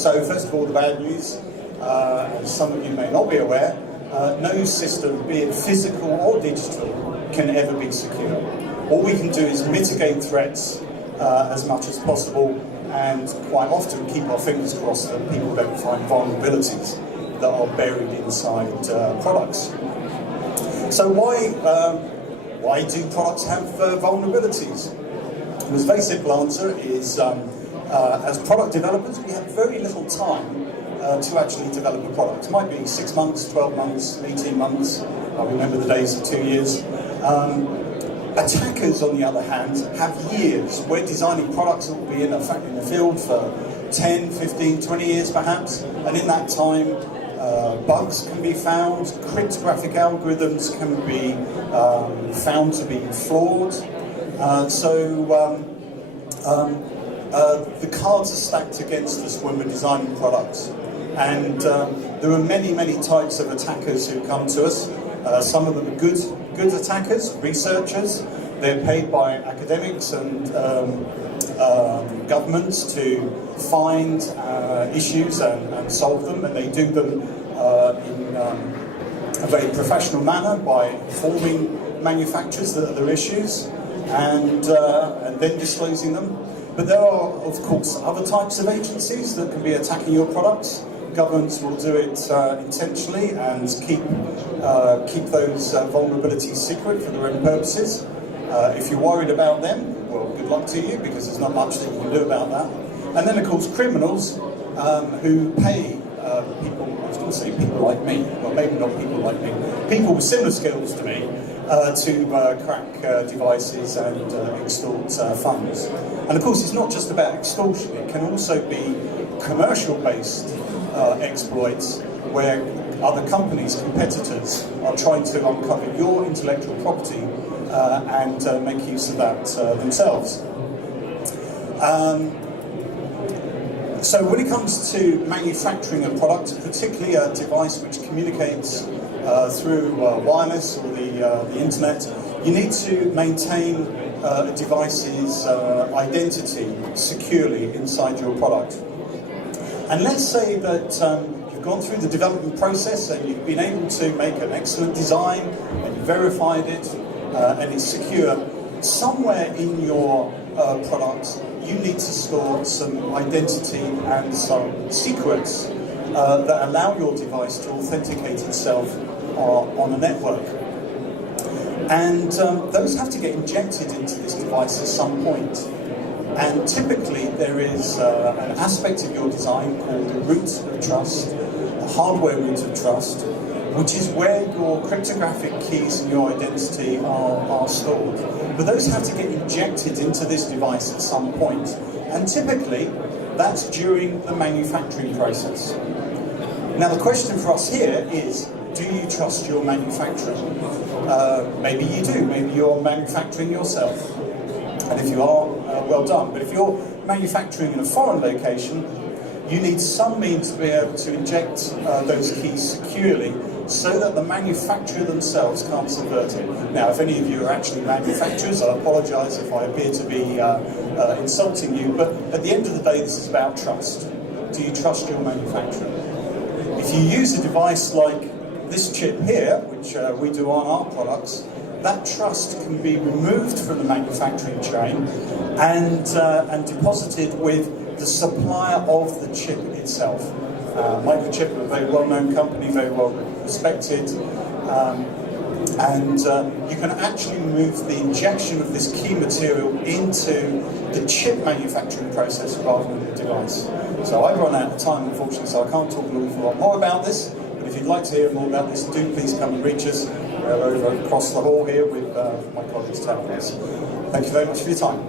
So first of all, the bad news, as some of you may not be aware, no system, be it physical or digital, can ever be secure. All we can do is mitigate threats as much as possible, and quite often keep our fingers crossed that people don't find vulnerabilities that are buried inside products. So why do products have vulnerabilities? The very simple answer is, as product developers, we have very little time to actually develop a product. It might be 6 months, 12 months, 18 months. I remember the days of 2 years. Attackers, on the other hand, have years. We're designing products that will be in the field for 10, 15, 20 years perhaps, and in that time bugs can be found, cryptographic algorithms can be found to be flawed. The cards are stacked against us when we're designing products. And there are many, many types of attackers who come to us. Some of them are good attackers, researchers. They're paid by academics and governments to find issues and solve them, and they do them in a very professional manner by informing manufacturers that there are issues and then disclosing them. But there are, of course, other types of agencies that can be attacking your products. Governments will do it intentionally and keep those vulnerabilities secret for their own purposes. If you're worried about them, well, good luck to you, because there's not much that you can do about that. And then, of course, criminals who pay people, I was going to say people like me, well, maybe not people like me, people with similar skills to me, to crack devices and extort funds. And of course, it's not just about extortion, it can also be commercial-based exploits where other companies, competitors, are trying to uncover your intellectual property and make use of that themselves. So when it comes to manufacturing a product, particularly a device which communicates through wireless or the internet, you need to maintain a device's identity securely inside your product. And let's say that you've gone through the development process and you've been able to make an excellent design and you verified it and it's secure. Somewhere in your product you need to store some identity and some secrets that allow your device to authenticate itself on a network. And those have to get injected into this device at some point. And typically there is an aspect of your design called the root of trust, the hardware root of trust, which is where your cryptographic keys and your identity are stored. But those have to get injected into this device at some point. And typically that's during the manufacturing process. Now the question for us here is, do you trust your manufacturing? Maybe you do, maybe you're manufacturing yourself. And if you are, well done. But if you're manufacturing in a foreign location, you need some means to be able to inject those keys securely so that the manufacturer themselves can't subvert it. Now, if any of you are actually manufacturers, I apologise if I appear to be insulting you, but at the end of the day, this is about trust. Do you trust your manufacturer? If you use a device like this chip here, which we do on our products, that trust can be removed from the manufacturing chain and deposited with the supplier of the chip itself. Microchip are a very well-known company, very well respected, and you can actually move the injection of this key material into the chip manufacturing process rather than the device. So I've run out of time, unfortunately, so I can't talk an awful lot more about this. But if you'd like to hear more about this, do please come and reach us. We're over across the hall here with my colleagues, Taverners. Thank you very much for your time.